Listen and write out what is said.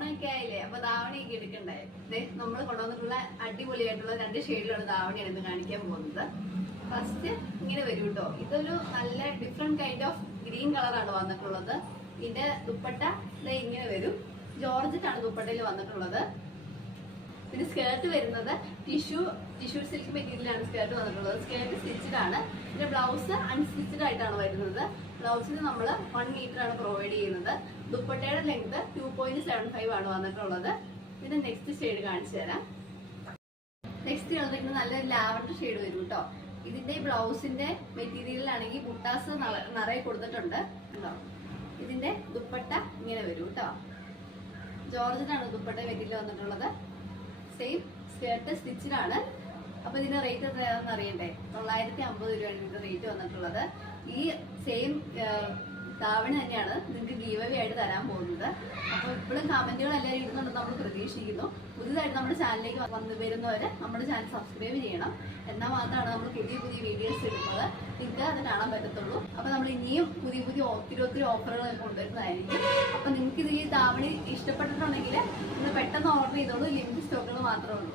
ഓണമൊക്കെ ആയില്ലേ, അപ്പൊ ധാവണിയൊക്കെ എടുക്കണ്ടേ. നമ്മൾ കൊണ്ടുവന്നിട്ടുള്ള അടിപൊളിയായിട്ടുള്ള 2 ഷെയ്ഡിലുള്ള ധാവണിയാണ് ഇന്ന് കാണിക്കാൻ പോകുന്നത്. ഫസ്റ്റ് ഇങ്ങനെ വരും കേട്ടോ. ഇതൊരു നല്ല ഡിഫറെന്റ് കൈൻഡ് ഓഫ് ഗ്രീൻ കളറാണ് വന്നിട്ടുള്ളത്. ഇതിന്റെ ദുപ്പട്ട ഇങ്ങനെ വരും. ജോർജറ്റാണ് ദുപ്പട്ടയിൽ വന്നിട്ടുള്ളത്. പിന്നെ സ്കേർട്ട് വരുന്നത് ടിഷ്യൂ സിൽക്ക് മെറ്റീരിയലാണ് സ്കേർട്ട് വന്നിട്ടുള്ളത്. സ്കേർട്ട് സ്റ്റിച്ചഡ് ആണ്. പിന്നെ ബ്ലൗസ് അൺസ്റ്റിച്ചഡ് ആയിട്ടാണ് വരുന്നത്. ബ്ലൗസിന് നമ്മൾ 1 മീറ്റർ ആണ് പ്രൊവൈഡ് ചെയ്യുന്നത്. ദുപ്പട്ടയുടെ ലെങ്ത് 2.75 ആണ് വന്നിട്ടുള്ളത്. പിന്നെ നെക്സ്റ്റ് ഷെയ്ഡ് കാണിച്ചു തരാം. നെക്സ്റ്റ് കളർ നല്ലൊരു ലാവൻഡർ ഷെയ്ഡ് വരും കേട്ടോ. ഇതിന്റെ ബ്ലൗസിന്റെ മെറ്റീരിയലാണെങ്കിൽ ബുട്ടാസ് നിറയെ കൊടുത്തിട്ടുണ്ട്. ഇതിന്റെ ദുപ്പട്ട ഇങ്ങനെ വരും കേട്ടോ. ജോർജറ്റാണ് ദുപ്പട്ട മെറ്റീരിയൽ വന്നിട്ടുള്ളത്. സെയിം സ്കേർട്ട് സ്റ്റിച്ചിലാണ്. അപ്പൊ ഇതിന്റെ റേറ്റ് എത്രയാണെന്ന് അറിയണ്ടേ? 950 രൂപയാണ് ഇതിന്റെ റേറ്റ് വന്നിട്ടുള്ളത്. ഈ സെയിം ധാവണി തന്നെയാണ് നിങ്ങൾക്ക് ഗീവ് അവേ ആയിട്ട് തരാൻ പോകുന്നത്. അപ്പൊ ഇപ്പോഴും കമന്റുകൾ എല്ലാവരും ഇടുന്നുണ്ടെന്ന് നമ്മൾ പ്രതീക്ഷിക്കുന്നു. പുതിയതായിട്ട് നമ്മുടെ ചാനലിലേക്ക് വന്നു വരുന്നവര് നമ്മുടെ ചാനൽ സബ്സ്ക്രൈബ് ചെയ്യണം. എന്നാൽ മാത്രമാണ് നമ്മൾ പുതിയ വീഡിയോസ് ഇടുന്നത് നിങ്ങൾക്ക് അത് കാണാൻ പറ്റത്തുള്ളൂ. അപ്പൊ നമ്മൾ ഇനിയും പുതിയ ഒത്തിരി ഓഫറുകൾ കൊണ്ടുവരുന്നതായിരിക്കും. അപ്പൊ നിങ്ങൾക്ക് ഇതിൽ ധാവണി ഇഷ്ടപ്പെട്ടിട്ടുണ്ടെങ്കിൽ നിങ്ങൾ പെട്ടെന്ന് ഓർഡർ ചെയ്തോളൂ. ലിമിറ്റഡ് സ്റ്റോക്കുകൾ മാത്രമേ ഉള്ളൂ.